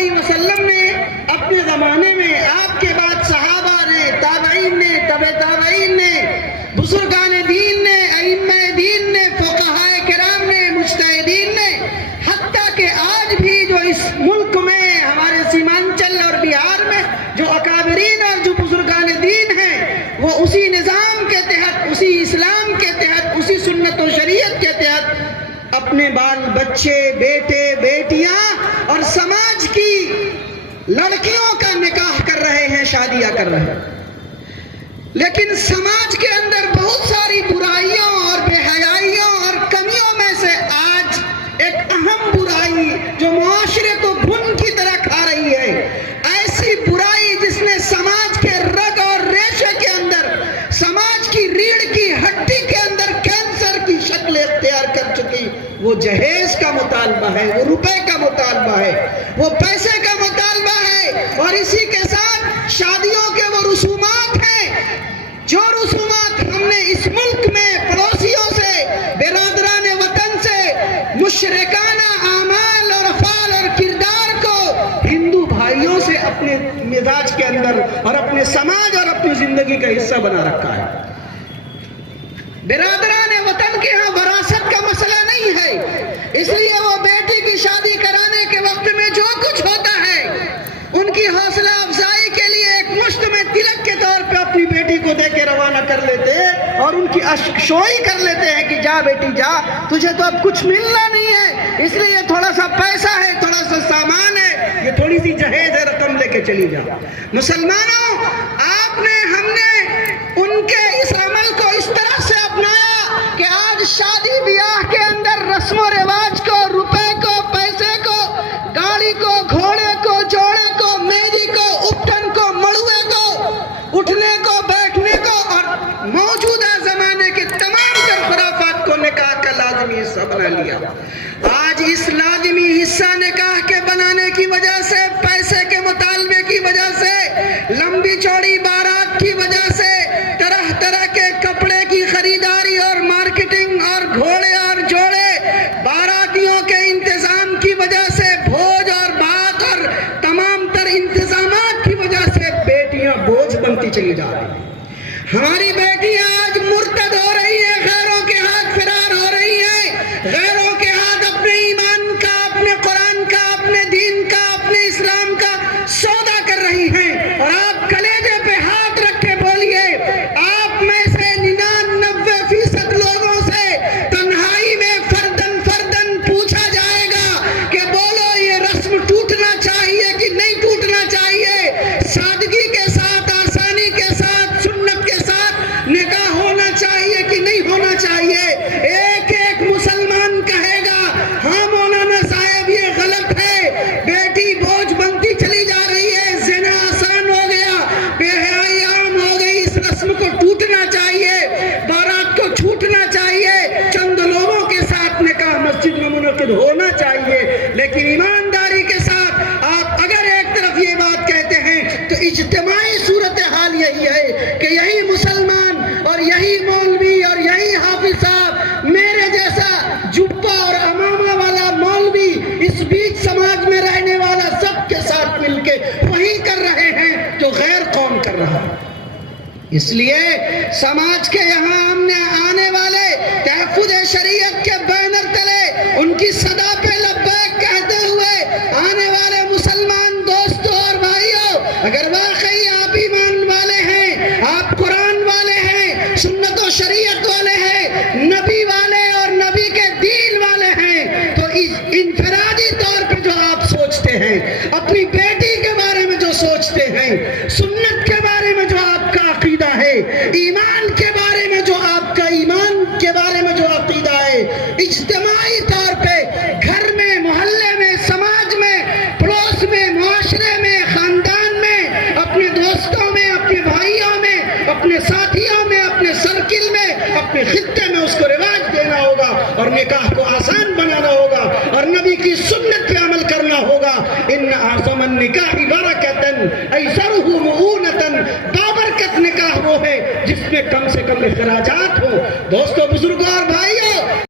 علیہ وسلم نے اپنے زمانے میں، آپ کے بعد صحابہ نے، تابعین نے، تبع تابعین نے، بزرگان دین نے، ائمہ دین نے، فقہاء کرام نے، مجتہدین نے، حتیٰ کہ آج بھی جو اس ملک میں ہمارے سیمانچل اور بہار میں جو اکابرین اور جو بزرگان دین ہیں، وہ اسی نظام کے تحت، اسی اسلام کے تحت، اسی سنت و شریعت کے تحت اپنے بال بچے، بیٹے بیٹیاں اور سماج کی لڑکیوں کا نکاح کر رہے ہیں، شادیاں کر رہے ہیں۔ لیکن سماج کے اندر بہت ساری برائیوں اور بے حیائیوں اور کمیوں میں سے آج ایک اہم برائی جو معاشرے کو گھن کی طرح کھا رہی ہے، ایسی برائی جس نے سماج کے رگ اور ریشے کے اندر، سماج کی ریڑھ کی ہڈی کے اندر کینسر کی شکل اختیار کر چکی، وہ جہیز کا مطالبہ ہے، وہ روپے کا مطالبہ ہے، وہ پیسے کا مطالبہ ہے، اور اسی کے ساتھ شادیوں کے وہ رسومات ہیں جو رسومات ہم نے اس ملک میں پڑوسیوں سے، برادران وطن سے، مشرکانہ اعمال اور افعال اور کردار کو ہندو بھائیوں سے اپنے مزاج کے اندر اور اپنے سماج اور اپنی زندگی کا حصہ بنا رکھا ہے۔ برادران وطن کے ہاں وراثت کا مسئلہ نہیں ہے، اس لیے وہ بیٹی کی شادی کرانے کے وقت میں جو کچھ ہوتا ہے، ان کی حوصلہ افزائی کے لیے ایک مشت میں تلک کے طور پہ اپنی بیٹی کو دے کے روانہ کر لیتے ہیں اور ان کی اشکشوئی کر لیتے ہیں کہ جا بیٹی جا، تجھے تو اب کچھ ملنا نہیں ہے، اس لیے تھوڑا سا پیسہ ہے، تھوڑا سا سامان ہے، یہ تھوڑی سی جہیز ہے، رقم لے کے چلی جا۔ مسلمانوں، آپ نے، ہم نے ان کے اس عمل کو اس طرح سے اپنایا کہ آج شادی بیاہ کے اندر رسم و رواج کو، روپے کو، پیسے کو، گاڑی کو، گھوڑے کو، جوڑے کو، میری کو، اپٹن کو، مڑوے کو، اٹھنے کو، بیٹھنے کو اور موجودہ زمانے کے تمام تر خرافات کو نکاح کا لازمی حصہ بنا لیا۔ آج اس لازمی حصہ نکاح کے بنانے کی وجہ سے، پیسے کے مطالبے کی وجہ سے، لمبی چوڑی بارات کی وجہ سے، طرح طرح کے کپڑے کی خریداری اور مارکیٹنگ اور گھوڑے اور جوڑے، باراتیوں کے انتظام کی وجہ سے، بھوج اور بات اور تمام تر انتظامات کی وجہ سے بیٹیاں بوجھ بنتی چلی جا رہی ہیں۔ ہماری بیٹیاں آج مرتد ہو رہی ہیں، غیروں کے ہاتھ فرار ہو رہی ہیں، غیروں کے ہاتھ اپنے ایمان کا، اپنے قرآن کا، اپنے دین کا، اپنے اسلام کا سودا کر رہی ہیں۔ اور آپ کلیجے پہ ہاتھ رکھ کے بولیے، آپ میں سے 99% لوگوں سے تنہائی میں فردن فردن پوچھا جائے گا کہ بولو یہ رسم ٹوٹنا چاہیے کہ نہیں ٹوٹنا چاہیے، سادگی کے ساتھ، آسانی کے ساتھ، سنت کے ساتھ نکاح ہونا چاہیے کہ نہیں ہونا چاہیے۔ ایک ایک مسلمان کہے گا ہاں مولانا صاحب یہ غلط ہے، بیٹی بوجھ بنتی چلی جا رہی ہے، زنا آسان ہو گیا، بے حیائی عام ہو گئی، اس رسم کو ٹوٹنا چاہیے، بارات کو چھوٹنا چاہیے، چند لوگوں کے ساتھ نکاح مسجد میں منعقد ہونا چاہیے۔ لیکن ایمانداری کے ساتھ آپ اگر ایک طرف یہ بات کہتے ہیں تو اجتماعی صورتحال یہی ہے کہ یہی مسلمان اور یہی مولوی اور یہی حافظ صاحب، میرے جیسا جبہ اور امامہ والا مولوی، اس بیچ سماج میں رہنے والا، سب کے ساتھ مل کے وہی کر رہے ہیں جو غیر قوم کر رہا ہے۔ اس لیے سماج کے یہاں ہم نے آنے والے تحفظ شریعت کے بینر تلے ان کی صدا پہ لبیک کہتے ہوئے آنے والے مسلمان دوستوں اور بھائیوں، اگر واقعی آپ ایمان والے ہیں، آپ قرآن والے ہیں، سنت و شریعت والے ہیں، نبی والے اور نبی کے دین والے ہیں، تو انفرادی طور پہ جو آپ سوچتے ہیں، اپنی بیٹی کے بارے میں جو سوچتے ہیں، سنت کے بارے میں جو آپ کا عقیدہ ہے، ایمان کے بارے میں جو آپ کا ایمان کے بارے میں جو عقیدہ ہے، اجتماعی طور پہ گھر میں، محلے میں، سماج میں، پڑوس میں، معاشرے میں، خاندان میں، اپنے دوستوں میں، اپنے بھائیوں میں، اپنے ساتھیوں میں، اپنے سرکل میں، اپنے خطے میں اس کو رواج دینا ہوگا اور نکاح کو آسان بنانا ہوگا اور نبی کی سنت پہ عمل کرنا ہوگا۔ ان اعظم النکاح برکتن ایسرہ مؤونتن، بابرکت نکاح وہ ہے جس میں کم سے کم اخراجات ہو۔ دوستو، بزرگوں اور بھائیوں،